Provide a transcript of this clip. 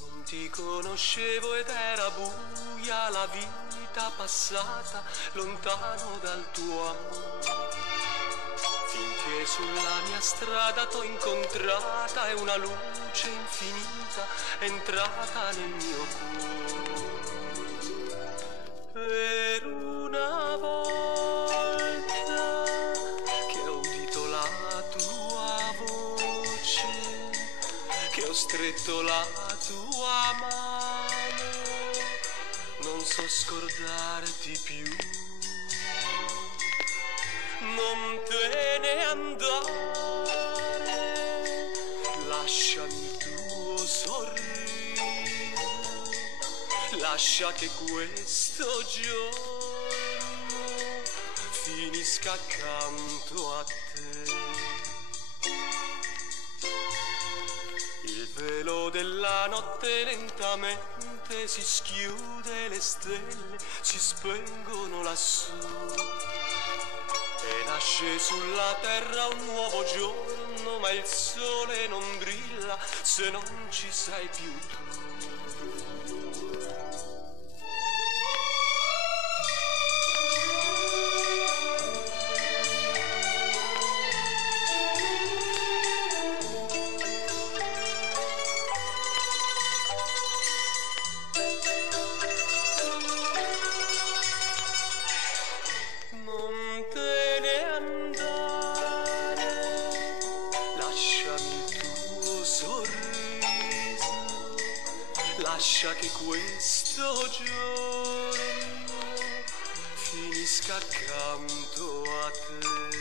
non ti conoscevo ed era buia la vita passata lontano dal tuo amore. Finché sulla mia strada t'ho incontrata e una luce infinita è entrata nel mio cuore. Per una volta che ho udito la tua voce, che ho stretto la tua mano, non so scordarti più. Non te ne andare, lasciami il tuo sorriso, lascia che questo giorno finisca accanto a te. Il velo della notte lentamente si schiude, le stelle si spengono lassù e nasce sulla terra un nuovo giorno, ma il sole non brilla se non ci sei più tu. Lascia che questo giorno finisca accanto a te.